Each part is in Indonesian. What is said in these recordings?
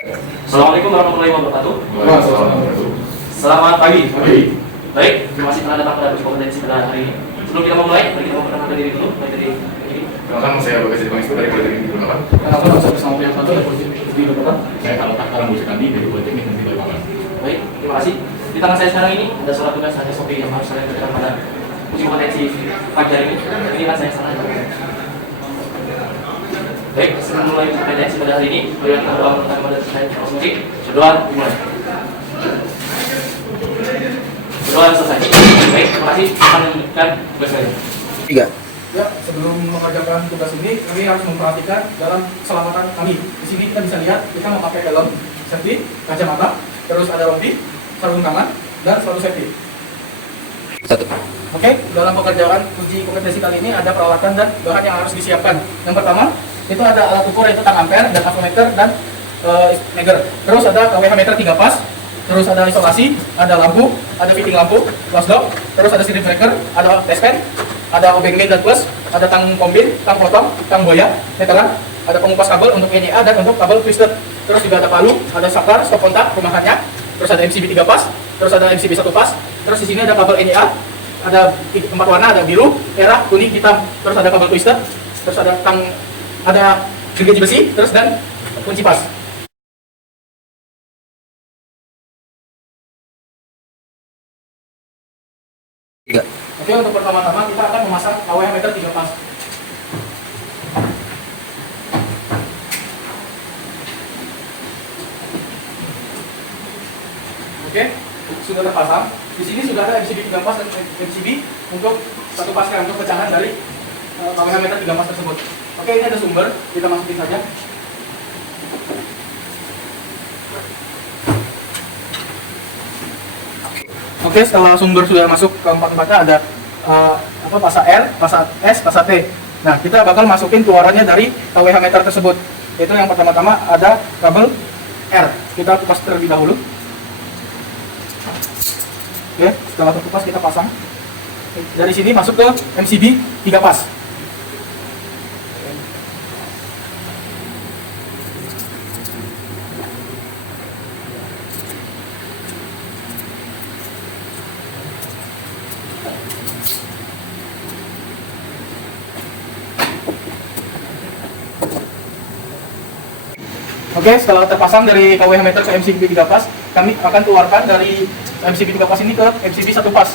Assalamualaikum warahmatullahi wabarakatuh. Waalaikumsalam. Selamat pagi. Pagi. Baik, terima kasih telah datang pada uji kompetensi pada hari ini. Sebelum kita memulai, mari kita memperkenalkan diri dulu. Baik dari ini. Perkenalkan, saya Bagas Jepang dari Politeknik Negeri Balikpapan. Kenapa saya bersama pihak satu dan polisi di Balikpapan? Saya Alta Karambus Kandi dari Politeknik Negeri Balikpapan. Baik, terima kasih. Di tangan saya sekarang ini ada surat tugas ada SOP yang harus saya kerjakan pada uji kompetensi pagi hari ini. Ini kan saya salah. Baik, sebelum mulai uji kompetensi pada hari ini, beri kita doa kepada saya masing-masing. Berdoa dimulai. Berdoa selesai. Baik, terima kasih. Akan melanjutkan tugas saya. 3. Ya, sebelum mengerjakan tugas ini, kami harus memperhatikan dalam keselamatan kami. Di sini kita bisa lihat, kita memakai helm safety, kacamata, terus ada rompi, sarung tangan, dan selalu safety. 1. Oke, dalam pekerjaan uji kompetensi kali ini ada peralatan dan bahan yang harus disiapkan. Yang pertama, itu ada alat ukur yaitu tang ampere dan avometer dan meger. Terus ada KWH meter 3 pas. Terus ada isolasi, ada lampu, ada fitting lampu, flashdog, terus ada circuit breaker, ada test pen, ada obeng main dan plus, ada tang kombin, tang potong, tang boya, meteran, ada pengupas kabel untuk NEA dan untuk kabel twisted. Terus juga ada palu, ada saklar, stop kontak, rumahannya, terus ada MCB 3 pas, terus ada MCB 1 pas, terus di sini ada kabel NEA, ada 4 warna, ada biru, merah, kuning, hitam, terus ada kabel twisted, terus ada gergaji besi, terus dan kunci pas. Oke, untuk pertama-tama kita akan memasang KWH meter 3 pas. Oke, sudah terpasang. Di sini sudah ada MCB 3 pas dan MCB untuk satu pasnya untuk pecahan dari KWH meter 3 pas tersebut. Oke, ini ada sumber, kita masukin saja. Oke, setelah sumber sudah masuk ke empat-empatnya ada pasa R, pasa S, pasa T. Nah, kita bakal masukin keluarannya dari KWH meter tersebut. Itu yang pertama-tama ada kabel R. Kita kupas terlebih dahulu. Oke, setelah terkupas kita pasang. Dari sini masuk ke MCB 3 pas. Oke, setelah terpasang dari KWH meter ke MCB 3 pas, kami akan keluarkan dari MCB 3 pas ini ke MCB 1 pas.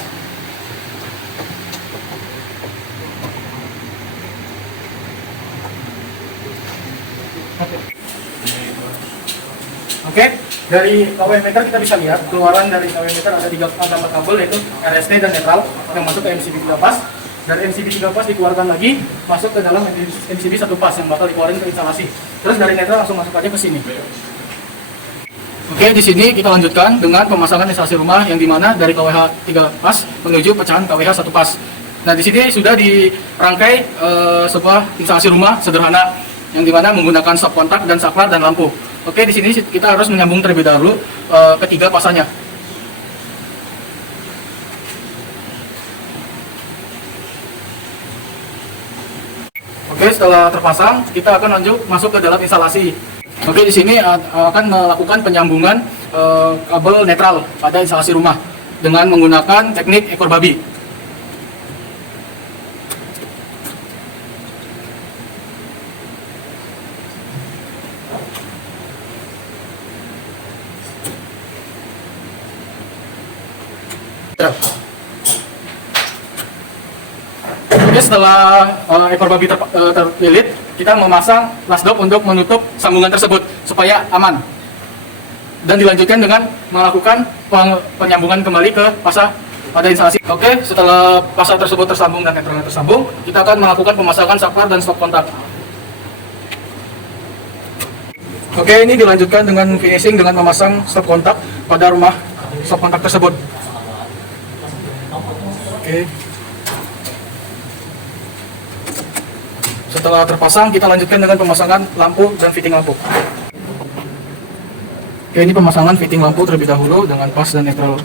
Oke, dari KWH meter kita bisa lihat keluaran dari KWH meter ada 4 kabel yaitu RST dan netral yang masuk ke MCB 3 pas. Dari MCB 3 pas dikeluarkan lagi masuk ke dalam MCB 1 pas yang bakal dikeluarin ke instalasi. Terus dari netral langsung masuk aja ke sini. Oke, di sini kita lanjutkan dengan pemasangan instalasi rumah yang dimana dari KWH 3 pas menuju pecahan KWH 1 pas. Nah, di sini sudah dirangkai sebuah instalasi rumah sederhana yang dimana menggunakan stop kontak dan saklar dan lampu. Oke, di sini kita harus menyambung terlebih dahulu ketiga pasannya. Oke, setelah terpasang, kita akan lanjut masuk ke dalam instalasi. Oke, di sini akan melakukan penyambungan kabel netral pada instalasi rumah dengan menggunakan teknik ekor babi. Oke, setelah ekor babi terlilit, kita memasang flashdog untuk menutup sambungan tersebut supaya aman. Dan dilanjutkan dengan melakukan penyambungan kembali ke pasa pada instalasi. Oke, setelah pasa tersebut tersambung dan netralnya tersambung, kita akan melakukan pemasangan saklar dan stop kontak. Oke, ini dilanjutkan dengan finishing dengan memasang stop kontak pada rumah stop kontak tersebut. Oke. Setelah terpasang, kita lanjutkan dengan pemasangan lampu dan fitting lampu. Oke, ini pemasangan fitting lampu terlebih dahulu dengan pas dan netral.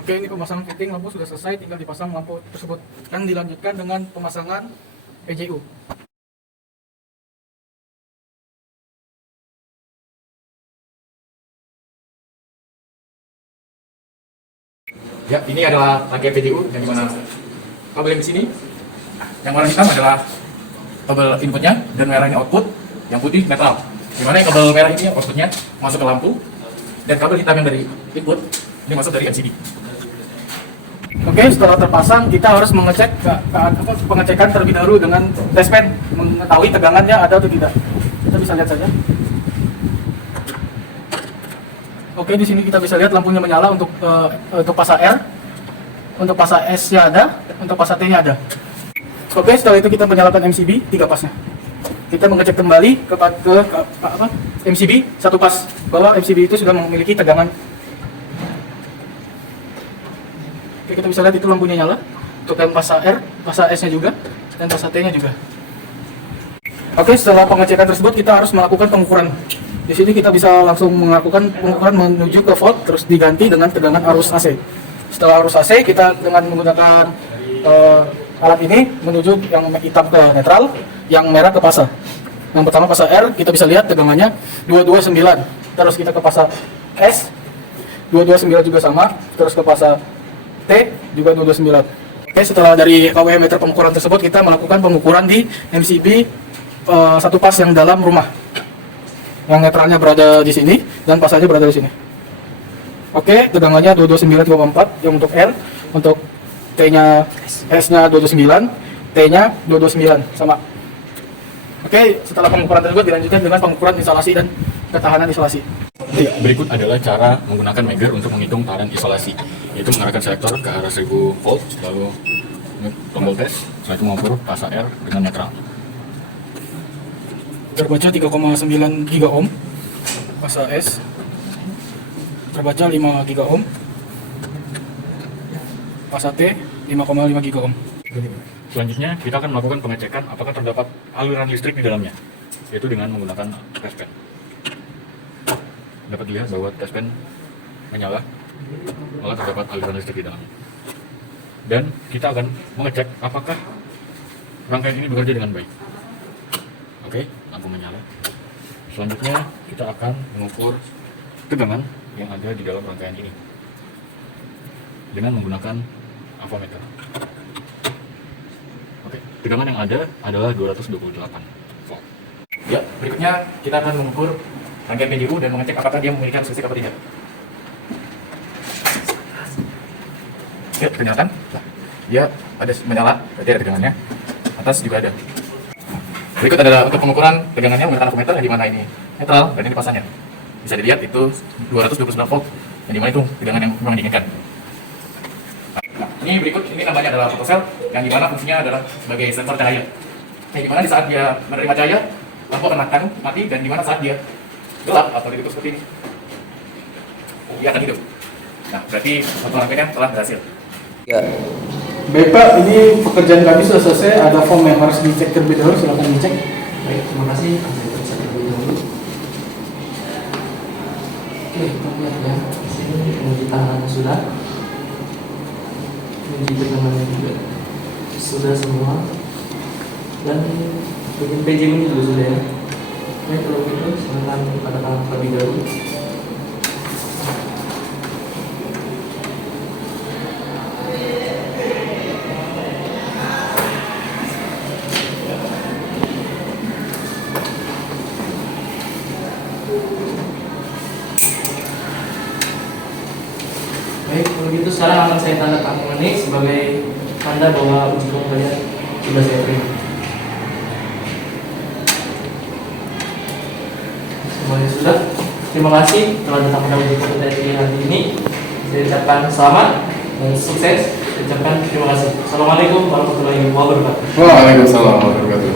Oke, ini pemasangan fitting lampu sudah selesai, tinggal dipasang lampu tersebut. Dan dilanjutkan dengan pemasangan PJU. Ya, ini adalah rangkaian PJU yang dimana kabel yang di sini, yang warna hitam adalah kabel inputnya dan merah ini output, yang putih netral. Dimana yang kabel merah ini outputnya masuk ke lampu dan kabel hitam yang dari input ini masuk dari LCD. Oke, setelah terpasang kita harus mengecek pengecekan terlebih dahulu dengan test pen, mengetahui tegangannya ada atau tidak. Kita bisa lihat saja. Oke, di sini kita bisa lihat lampunya menyala untuk fasa R, untuk fasa S-nya ada, untuk fasa T-nya ada. Oke, setelah itu kita menyalakan MCB 3 pasnya. Kita mengecek kembali ke MCB 1 pas bahwa MCB itu sudah memiliki tegangan. Oke, kita bisa lihat itu lampunya nyala untuk yang fasa R, fasa S-nya juga, dan fasa T-nya juga. Oke, setelah pengecekan tersebut kita harus melakukan pengukuran. Di sini kita bisa langsung melakukan pengukuran menuju ke volt, terus diganti dengan tegangan arus AC. Setelah arus AC, kita dengan menggunakan alat ini menuju yang hitam ke netral, yang merah ke fasa. Yang pertama fasa R, kita bisa lihat tegangannya 229. Terus kita ke fasa S, 229 juga sama. Terus ke fasa T, juga 229. Oke, setelah dari KWH meter pengukuran tersebut, kita melakukan pengukuran di MCB 1 pas yang dalam rumah. Yang netralnya berada di sini dan pasanya berada di sini. Oke, tegangannya 229,4 yang untuk R, untuk T-nya S-nya 229, T-nya 229 sama. Oke, setelah pengukuran tersebut dilanjutkan dengan pengukuran instalasi dan ketahanan isolasi. Berikut adalah cara menggunakan Megger untuk menghitung tahanan isolasi, yaitu mengarahkan selektor ke arah 1000 volt, lalu tombol tes, setelah itu mengukur fasa R dengan netral. Terbaca 3,9 giga ohm, fasa S terbaca 5 giga ohm, fasa T 5,5 giga ohm. Selanjutnya kita akan melakukan pengecekan apakah terdapat aliran listrik di dalamnya, yaitu dengan menggunakan test pen. Dapat dilihat bahwa test pen menyala, malah terdapat aliran listrik di dalamnya. Dan kita akan mengecek apakah rangkaian ini bekerja dengan baik. Oke, lampu menyala. Selanjutnya kita akan mengukur tegangan yang ada di dalam rangkaian ini dengan menggunakan avometer. Oke, tegangan yang ada adalah 228 volt. Ya, berikutnya kita akan mengukur rangkaian PJU dan mengecek apakah dia memiliki arus listrik atau tidak. Ya, kita nyalakan. Nah, dia ada menyala, berarti ada tegangannya. Atas juga ada. Berikut adalah untuk pengukuran tegangannya menggunakan avometer yang dimana ini netral dan ini pasanya. Bisa dilihat itu 229 volt yang dimana itu tegangan yang memang diinginkan. Nah, ini berikut, ini namanya adalah fotosel yang dimana fungsinya adalah sebagai sensor cahaya. Yang dimana di saat dia menerima cahaya, lampu akan mati, dan dimana saat dia gelap atau ditutup seperti ini, dia akan hidup. Nah, berarti satu rangkaian telah berhasil. Ya. Baik Pak, ini pekerjaan kami sudah selesai. Ada form yang harus dicek terlebih dahulu, silakan dicek. Baik, terima kasih. Saya periksa terlebih dahulu. Oke, kita lihat ya. Di sini uji tahanannya sudah. Uji tegangannya juga sudah semua. Dan bagian PJU-nya juga sudah ya. Baik, kalau gitu silakan pada tangan terlebih dahulu. Baik, kalau gitu sekarang akan saya tanda tangan ini sebagai tanda bahwa uji kalian sudah saya terima. Semuanya sudah. Terima kasih telah datang pada uji kompetensi hari ini. Saya ucapkan selamat dan sukses. Saya ucapkan terima kasih. Assalamualaikum warahmatullahi wabarakatuh. Waalaikumsalam warahmatullahi wabarakatuh.